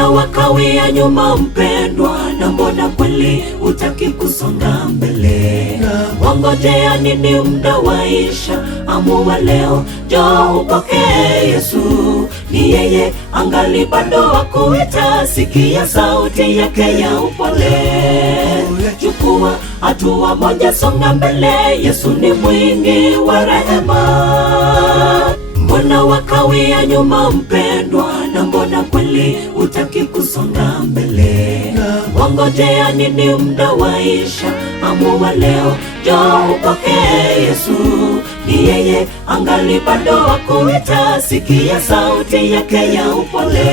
mbona wakawia nyuma mpendwa, na mbona kweli utaki kusonga mbele? Wangojea nini? Muda waisha, amua leo, njoo upokee Yesu. Ni yeye angali bado wakuita, sikia sauti yake ya upole. Chukua hatua moja, songa mbele, Yesu ni mwingi wa rehema. Mbona wakawia nyuma mpendwa, na mbona kweli utaki kusonga mbele? Wangojea nini? Muda waisha, amua leo, njoo upokee Yesu. Ni yeye angali bado wakuita, sikia sauti yake ya upole.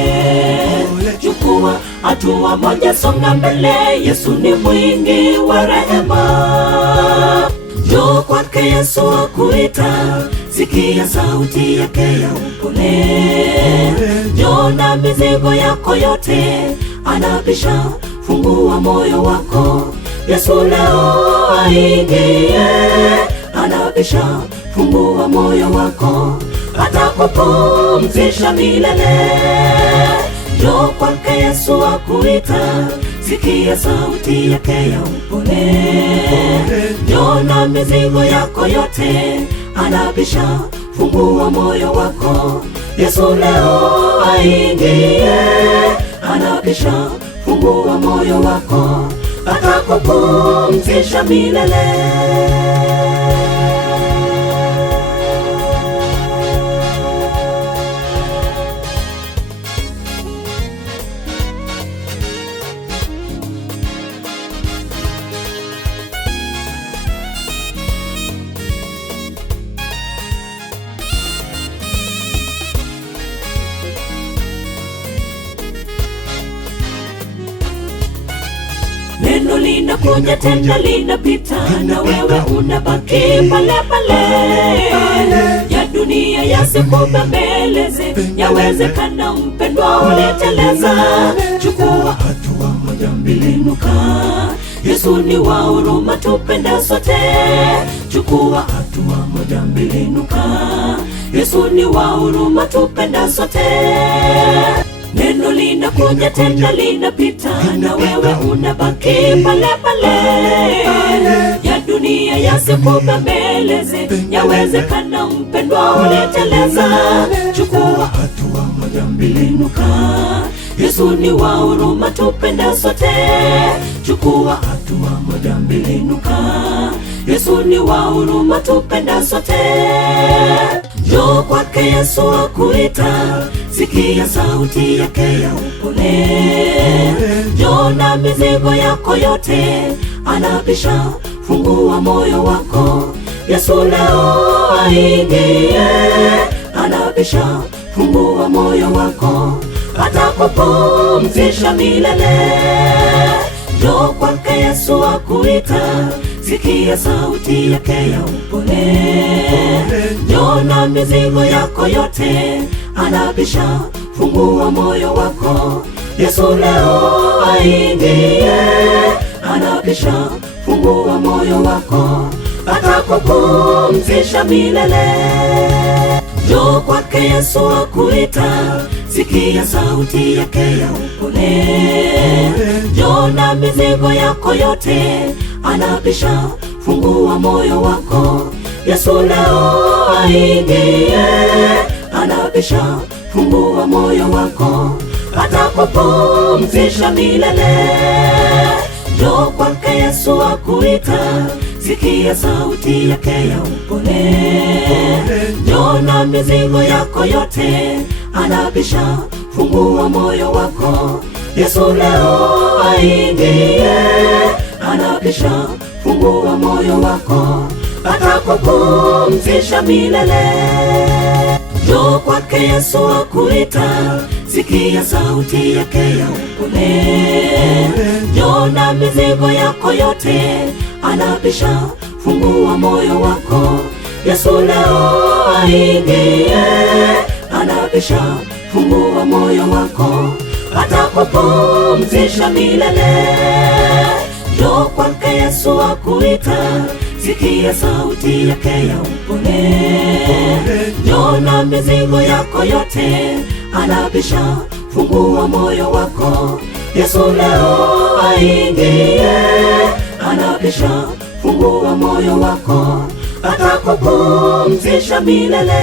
Chukua hatua moja, songa mbele, Yesu ni mwingi wa rehema. Njoo kwake Yesu akuita, sikia sauti yake ya upole. Njoo na mizigo yako yote, anabisha, fungua moyo wako. Yesu leo aingie, anabisha, fungua moyo wako, atakupumzisha milele. Njoo kwake Yesu akuita, sikia sauti yake ya upole. Njoo na mizigo yako yote, anabisha, fungua moyo wako. Yesu leo aingie, anabisha, fungua moyo wako, atakupumzisha milele. Neno linakuja tena linapita, na wewe unabaki pale pale. Ya dunia yasikubembeleze, yawezekana mpendwa uliteleza. Chukua hatua moja, mbili, inuka. Yesu ni wa huruma, tupenda sote. Chukua hatua moja, mbili, inuka. Yesu ni wa huruma, tupenda sote. Neno linakuja tena linapita, na wewe unabaki pale pale. Ya dunia yasikubembeleze, yawezekana mpendwa uliteleza. Chukua hatua moja, mbili, inuka. Yesu ni wa huruma, tupenda sote. Chukua hatua moja, mbili, inuka. Yesu ni wa huruma, tupenda sote. Njoo kwake Yesu akuita, sikia sauti yake ya upole. Njoo na mizigo yako yote, anabisha, fungua moyo wako. Yesu leo aingie, anabisha, fungua moyo wako, atakupumzisha milele. Njoo kwake Yesu akuita, sikia sauti yake ya upole. Njoo na mizigo yako yote, anabisha, fungua moyo wako. Yesu leo aingie, anabisha, fungua moyo wako, atakupumzisha milele. Njoo kwake Yesu akuita, sikia sauti yake ya upole. Njoo na mizigo yako yote, anabisha, fungua moyo wako. Yesu leo aingie, anabisha, fungua moyo wako, atakupumzisha milele. Njoo kwake Yesu akuita, sikia sauti yake ya upole. Njoo na mizigo yako yote, anabisha, fungua moyo wako. Yesu leo aingie, anabisha, fungua moyo wako, atakupumzisha milele. Njoo kwake Yesu akuita, sikia sauti yake ya upole. Njoo na mizigo yako yote, anabisha, fungua moyo wako. Yesu leo aingie, anabisha, fungua moyo wako, atakupumzisha milele. Njoo kwake Yesu akuita, sikia sauti yake ya upole. Njoo na mizigo yako yote, anabisha, fungua moyo wako, Yesu leo aingie. Anabisha, fungua moyo wako, atakupumzisha milele.